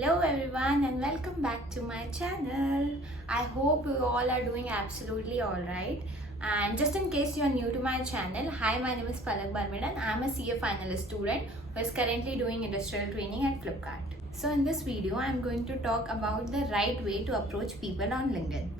Hello everyone and welcome back to my channel. I hope you all are doing absolutely alright. And just in case you are new to my channel, hi, my name is Palak Barmedan. I am a CA finalist student who is currently doing industrial training at Flipkart. So in this video, I am going to talk about the right way to approach people on LinkedIn.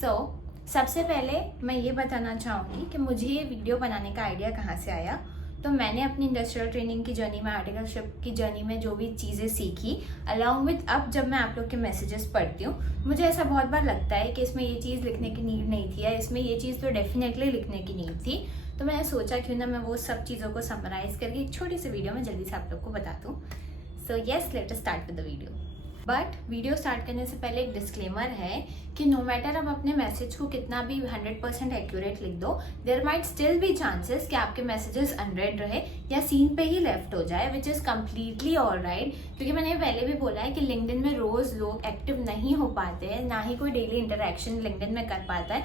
So सबसे पहले मैं ये बताना चाहूँगी कि मुझे ये video बनाने का आइडिया कहाँ से आया। तो मैंने अपनी इंडस्ट्रियल ट्रेनिंग की जर्नी में, आर्टिकलशिप की जर्नी में जो भी चीज़ें सीखी, अलॉन्ग विद अब जब मैं आप लोग के मैसेजेस पढ़ती हूँ, मुझे ऐसा बहुत बार लगता है कि इसमें ये चीज़ लिखने की नीड नहीं थी या इसमें ये चीज़ तो डेफिनेटली लिखने की नीड थी। तो मैंने सोचा क्यों ना मैं वो सब चीज़ों को समराइज़ करके एक छोटी सी वीडियो में जल्दी से आप लोग को बता दूँ। So yes, let us start with the video. But video start करने से पहले एक डिस्क्लेमर है कि नो मैटर आप अपने मैसेज को कितना भी 100% एक्यूरेट लिख दो, there might still be chances कि आपके मैसेजेस अनरेड रहे या सीन पे ही लेफ्ट हो जाए, विच इज़ कम्प्लीटली ऑलराइट। क्योंकि मैंने पहले भी बोला है कि लिंक्डइन में रोज़ लोग एक्टिव नहीं हो पाते हैं, ना ही कोई डेली इंटरेक्शन लिंक्डइन में कर पाता है,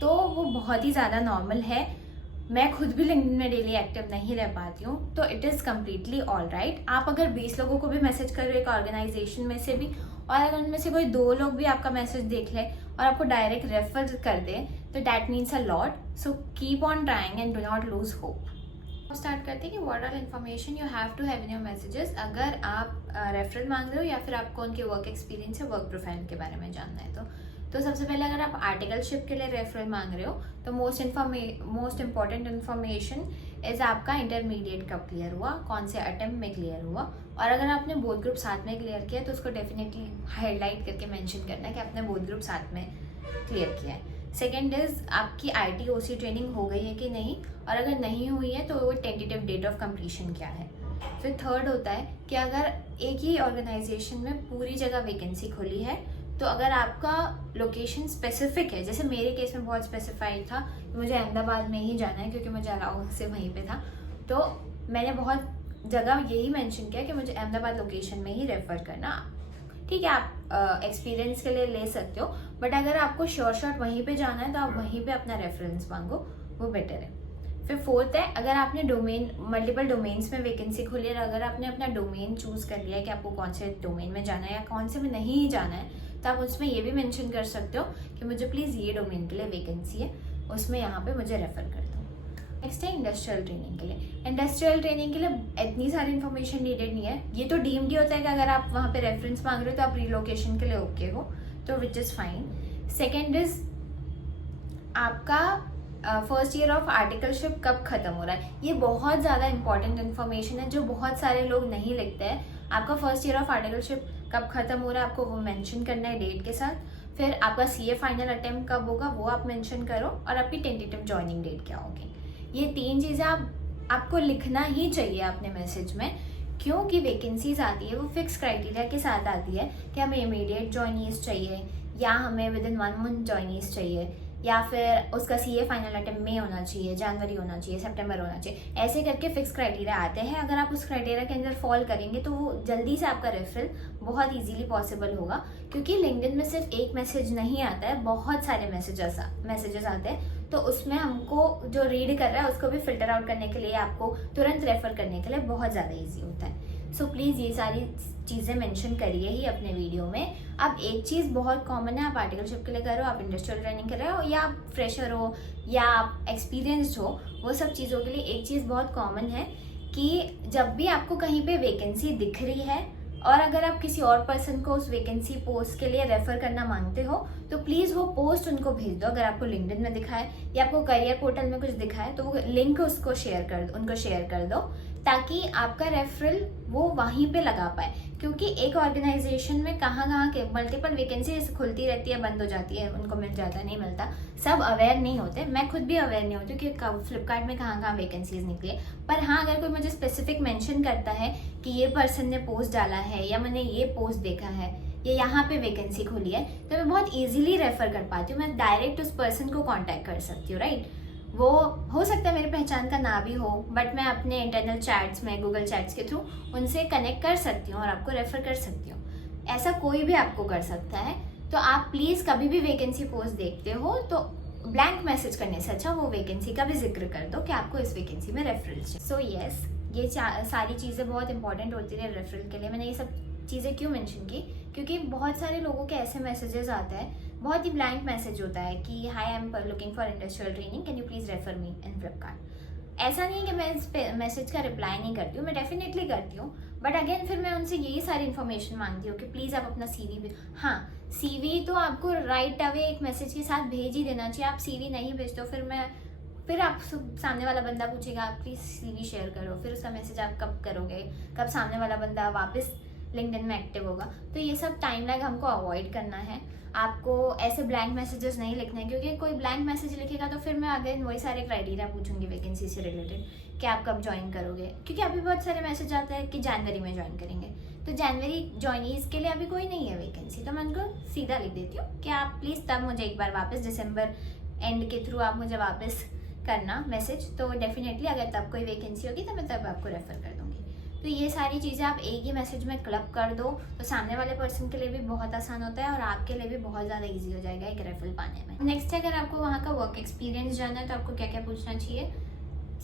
तो वो बहुत ही ज़्यादा नॉर्मल है। मैं खुद भी लिंक्डइन में डेली एक्टिव नहीं रह पाती हूँ, तो it is completely all right. आप अगर 20 लोगों को भी मैसेज कर रहे हो एक ऑर्गेनाइजेशन में से भी, और अगर उनमें से कोई 2 लोग भी आपका मैसेज देख ले और आपको डायरेक्ट रेफर कर दे, तो that means a lot. So keep on trying and do not lose hope. Start करते हैं कि what are information you have to have in your messages. अगर आप रेफरल मांग रहे हो या फिर आपको उनके वर्क एक्सपीरियंस या वर्क प्रोफाइल के बारे में जानना है, तो सबसे पहले अगर आप आर्टिकलशिप के लिए रेफरल मांग रहे हो तो मोस्ट इम्पॉर्टेंट इन्फॉर्मेशन इज़ आपका इंटरमीडिएट कब क्लियर हुआ, कौन से अटेम्प्ट में क्लियर हुआ, और अगर आपने बोथ ग्रुप साथ में क्लियर किया तो उसको डेफिनेटली हाईलाइट करके मेंशन करना है कि आपने बोथ ग्रुप साथ में क्लियर किया है। सेकेंड इज़ आपकी ITOC ट्रेनिंग हो गई है कि नहीं, और अगर नहीं हुई है तो वो टेंटेटिव डेट ऑफ कंप्लीशन क्या है। फिर थर्ड होता है कि अगर एक ही ऑर्गेनाइजेशन में पूरी जगह वैकेंसी खुली है, तो अगर आपका लोकेशन स्पेसिफिक है, जैसे मेरे केस में बहुत स्पेसिफाइड था कि मुझे अहमदाबाद में ही जाना है क्योंकि मुझे अलाउ से वहीं पे था, तो मैंने बहुत जगह यही मेंशन किया कि मुझे अहमदाबाद लोकेशन में ही रेफ़र करना। ठीक है, आप एक्सपीरियंस के लिए ले सकते हो, बट अगर आपको श्योर शॉट वहीं पे जाना है तो आप वहीं पे अपना रेफरेंस मांगो, वो बेटर है। फिर फोर्थ है, अगर आपने डोमेन मल्टीपल डोमेन्स में वैकेंसी खोली है, अगर आपने अपना डोमेन चूज़ कर लिया है कि आपको कौन से डोमेन में जाना है या कौन से में नहीं जाना है, तो आप उसमें ये भी मेंशन कर सकते हो कि मुझे प्लीज़ ये डोमेन के लिए वैकेंसी है, उसमें यहाँ पे मुझे रेफ़र कर दो। नेक्स्ट है इंडस्ट्रियल ट्रेनिंग के लिए। इंडस्ट्रियल ट्रेनिंग के लिए इतनी सारी इन्फॉर्मेशन नीडेड नहीं है। ये तो डीम्ड ही होता है कि अगर आप वहाँ पे रेफरेंस मांग रहे हो तो आप रिलोकेशन के लिए ओके हो, तो which is fine. Second is आपका फर्स्ट ईयर ऑफ आर्टिकलशिप कब खत्म हो रहा है। ये बहुत ज़्यादा इंपॉर्टेंट इन्फॉर्मेशन है जो बहुत सारे लोग नहीं लिखते हैं। आपका फर्स्ट ईयर ऑफ आर्टिकलशिप कब खत्म हो रहा है, आपको वो मेंशन करना है डेट के साथ। फिर आपका CA फाइनल अटेम्प्ट कब होगा वो आप मेंशन करो, और आपकी टेंटेटिव ज्वाइनिंग डेट क्या होगी। ये 3 चीज़ें आपको लिखना ही चाहिए अपने मैसेज में, क्योंकि वैकेंसीज आती है वो फिक्स क्राइटेरिया के साथ आती है कि हमें इमीडिएट ज्वाइनीज चाहिए, या हमें विद इन 1 मंथ ज्वाइनीज चाहिए, या फिर उसका CA फाइनल अटेम्प्ट मई होना चाहिए, जनवरी होना चाहिए, सितंबर होना चाहिए। ऐसे करके फिक्स क्राइटेरिया आते हैं। अगर आप उस क्राइटेरिया के अंदर फॉल करेंगे तो वो जल्दी से आपका रेफरल बहुत इजीली पॉसिबल होगा, क्योंकि लिंक्डइन में सिर्फ एक मैसेज नहीं आता है, बहुत सारे मैसेजेस आते हैं। तो उसमें हमको जो रीड कर रहा है उसको भी फिल्टर आउट करने के लिए, आपको तुरंत रेफर करने के लिए बहुत ज़्यादा ईजी होता है। सो प्लीज़ ये सारी चीज़ें मेंशन करिए ही अपने वीडियो में। अब एक चीज़ बहुत कॉमन है, आप आर्टिकलशिप के लिए कर रहे हो, आप इंडस्ट्रियल ट्रेनिंग कर रहे हो, या आप फ्रेशर हो या आप एक्सपीरियंस्ड हो, वो सब चीज़ों के लिए एक चीज़ बहुत कॉमन है कि जब भी आपको कहीं पे वैकेंसी दिख रही है और अगर आप किसी और पर्सन को उस वैकेंसी पोस्ट के लिए रेफर करना मांगते हो, तो प्लीज़ वो पोस्ट उनको भेज दो। अगर आपको लिंक्डइन में दिखा है या आपको करियर पोर्टल में कुछ दिखा है, तो वो लिंक उनको शेयर कर दो, ताकि आपका रेफरल वो वहीं पे लगा पाए। क्योंकि एक ऑर्गेनाइजेशन में कहाँ के मल्टीपल वैकेंसी खुलती रहती है, बंद हो जाती है, उनको मिल जाता है, नहीं मिलता, सब अवेयर नहीं होते। मैं खुद भी अवेयर नहीं होती कि फ्लिपकार्ट में कहाँ वैकेंसीज निकली है। पर हाँ, अगर कोई मुझे स्पेसिफिक मेंशन करता है कि ये पर्सन ने पोस्ट डाला है या मैंने ये पोस्ट देखा है या यहाँ पे वैकेंसी खुली है, तो मैं बहुत ईजिली रेफर कर पाती हूँ। मैं डायरेक्ट उस पर्सन को कॉन्टैक्ट कर सकती हूँ, राइट। वो हो सकता है मेरे पहचान का ना भी हो, बट मैं अपने इंटरनल चैट्स में, गूगल चैट्स के थ्रू उनसे कनेक्ट कर सकती हूँ और आपको रेफर कर सकती हूँ। ऐसा कोई भी आपको कर सकता है। तो आप प्लीज़ कभी भी वैकेंसी पोस्ट देखते हो तो ब्लैंक मैसेज करने से अच्छा वो वैकेंसी का भी जिक्र कर दो कि आपको इस वैकेंसी में रेफरल चाहिए। सो येस, ये सारी चीज़ें बहुत इंपॉर्टेंट होती है रेफरल के लिए। मैंने ये सब चीज़ें क्यों मेंशन की, क्योंकि बहुत सारे लोगों के ऐसे मैसेजेस आते हैं, बहुत ही ब्लैंक मैसेज होता है कि hi I am looking for industrial training, can you please refer me in Flipkart. ऐसा नहीं है कि मैं इस मैसेज का रिप्लाई नहीं करती हूँ, मैं डेफिनेटली करती हूँ, बट अगेन फिर मैं उनसे यही सारी इन्फॉर्मेशन मांगती हूँ कि प्लीज़ आप अपना CV भी, हाँ CV तो आपको राइट अवे एक मैसेज के साथ भेज ही देना चाहिए। आप CV नहीं भेजते हो, फिर आप सामने वाला बंदा पूछेगा आप प्लीज़ CV शेयर करो, फिर उसका मैसेज आप कब करोगे, कब सामने वाला बंदा वापस लिंक्डइन में एक्टिव होगा। तो ये सब टाइम लैग हमको अवॉइड करना है। आपको ऐसे ब्लैंक मैसेजेस नहीं लिखने हैं, क्योंकि कोई ब्लैंक मैसेज लिखेगा तो फिर मैं अगेन वही सारे क्राइटेरिया पूछूंगी वैकेंसी से रिलेटेड कि आप कब ज्वाइन करोगे, क्योंकि अभी बहुत सारे मैसेज आते हैं कि जनवरी में ज्वाइन करेंगे, तो जनवरी ज्वाइनीज के लिए अभी कोई नहीं है वैकेंसी, तो मैं उनको सीधा लिख देती हूँ कि आप प्लीज़ तब मुझे एक बार वापस दिसंबर एंड के थ्रू आप मुझे वापस करना मैसेज, तो डेफिनेटली अगर तब कोई वैकेंसी होगी तो मैं तब आपको रेफर कर दूँगी। तो ये सारी चीज़ें आप एक ही मैसेज में क्लब कर दो तो सामने वाले पर्सन के लिए भी बहुत आसान होता है और आपके लिए भी बहुत ज़्यादा इजी हो जाएगा एक रेफरल पाने में। नेक्स्ट है, अगर आपको वहाँ का वर्क एक्सपीरियंस जानना है तो आपको क्या क्या पूछना चाहिए।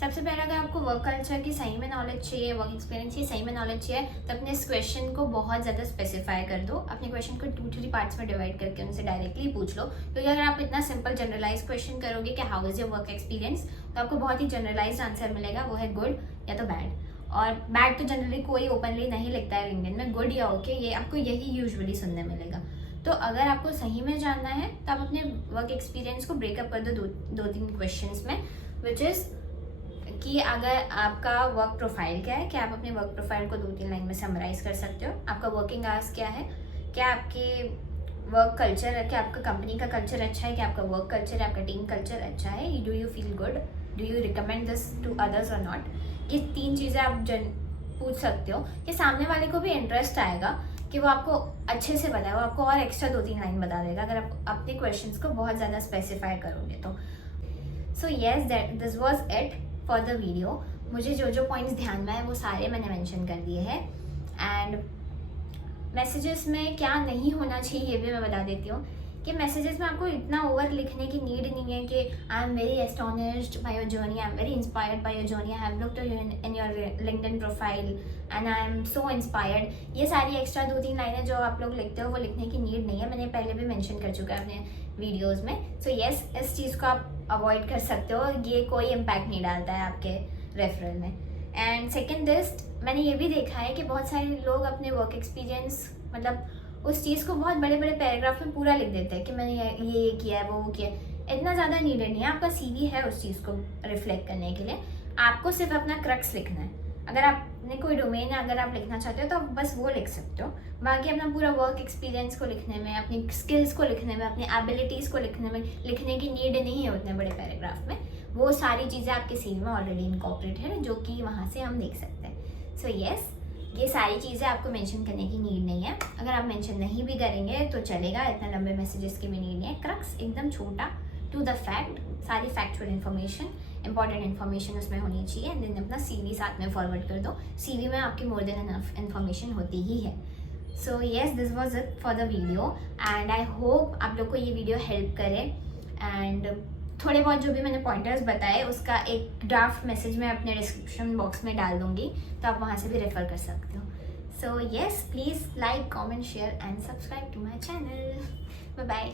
सबसे पहले अगर आपको वर्क कल्चर की सही में नॉलेज चाहिए, वर्क एक्सपीरियंस की सही में नॉलेज चाहिए, तो अपने इस क्वेश्चन को बहुत ज़्यादा स्पेसिफाई कर दो। अपने क्वेश्चन को 2-3 पार्ट्स में डिवाइड करके उनसे डायरेक्टली पूछ लो, क्योंकि अगर आप इतना सिंपल जनरलाइज क्वेश्चन करोगे कि how is your work experience, तो आपको बहुत ही जनरलाइज आंसर मिलेगा, वो है गुड या तो बैड। और बैड तो जनरली कोई ओपनली नहीं लिखता है लिंक्डइन में, गुड या ओके ये आपको यही यूजुअली सुनने मिलेगा। तो अगर आपको सही में जानना है तो आप अपने वर्क एक्सपीरियंस को ब्रेकअप कर दो 2-3 क्वेश्चंस में, विच इज़ कि अगर आपका वर्क प्रोफाइल क्या है, क्या आप अपने वर्क प्रोफाइल को 2-3 लाइन में समराइज कर सकते हो, आपका वर्किंग आवर्स क्या है, क्या आपके वर्क कल्चर है, क्या आपका कंपनी का कल्चर अच्छा है, क्या आपका वर्क कल्चर है, आपका टीम कल्चर अच्छा है, do you feel good, do you recommend this to others और नॉट। ये 3 चीज़ें आप पूछ सकते हो कि सामने वाले को भी इंटरेस्ट आएगा कि वो आपको अच्छे से बताए, वो आपको और एक्स्ट्रा 2-3 लाइन बता देगा अगर आप अपने क्वेश्चंस को बहुत ज़्यादा स्पेसिफाई करोगे तो। So yes, this was it for the video. मुझे जो जो पॉइंट्स ध्यान में है वो सारे मैंने मेंशन कर दिए हैं। एंड मैसेजेस में क्या नहीं होना चाहिए ये भी मैं बता देती हूँ कि मैसेजेस में आपको इतना ओवर लिखने की नीड नहीं है कि I am very astonished by your journey, I am very inspired by your journey, I have looked in your LinkedIn profile and I am so inspired. ये सारी एक्स्ट्रा 2-3 लाइनें जो आप लोग लिखते हो वो लिखने की नीड नहीं है, मैंने पहले भी मेंशन कर चुका है अपने वीडियोस में। सो येस, इस चीज़ को आप अवॉइड कर सकते हो, ये कोई इम्पैक्ट नहीं डालता है आपके रेफरल में। एंड सेकेंड दिस, मैंने ये भी देखा है कि बहुत सारे लोग अपने वर्क एक्सपीरियंस मतलब उस चीज़ को बहुत बड़े बड़े पैराग्राफ में पूरा लिख देते हैं कि मैंने ये किया है वो किया है। इतना ज़्यादा नीडेड नहीं है, आपका CV है उस चीज़ को रिफ्लेक्ट करने के लिए, आपको सिर्फ अपना क्रक्स लिखना है। अगर आपने कोई डोमेन है अगर आप लिखना चाहते हो तो आप बस वो लिख सकते हो, बाकी अपना पूरा वर्क एक्सपीरियंस को लिखने में, अपनी स्किल्स को लिखने में, अपनी एबिलिटीज़ को लिखने में लिखने की नीड नहीं है उतने बड़े पैराग्राफ में। वो सारी चीज़ें आपके CV में ऑलरेडी इनकॉर्पोरेट है जो कि वहाँ से हम देख सकते हैं। सो येस, ये सारी चीज़ें आपको मेंशन करने की नीड नहीं है। अगर आप मेंशन नहीं भी करेंगे तो चलेगा, इतना लंबे मैसेजेस की भी नीड नहीं है। क्रक्स एकदम छोटा, टू द फैक्ट, सारी फैक्चुअल इन्फॉर्मेशन, इंपॉर्टेंट इन्फॉर्मेशन उसमें होनी चाहिए। एंड देन अपना CV साथ में फॉरवर्ड कर दो, CV में आपकी मोर देन इनफ इन्फॉर्मेशन होती ही है। So yes, this was it for the video and I hope आप लोग को ये वीडियो हेल्प करे। एंड थोड़े बहुत जो भी मैंने पॉइंटर्स बताए उसका एक ड्राफ्ट मैसेज मैं अपने डिस्क्रिप्शन बॉक्स में डाल दूंगी, तो आप वहाँ से भी रेफर कर सकते हो। So yes, please like, comment, share and subscribe to my channel. Bye bye.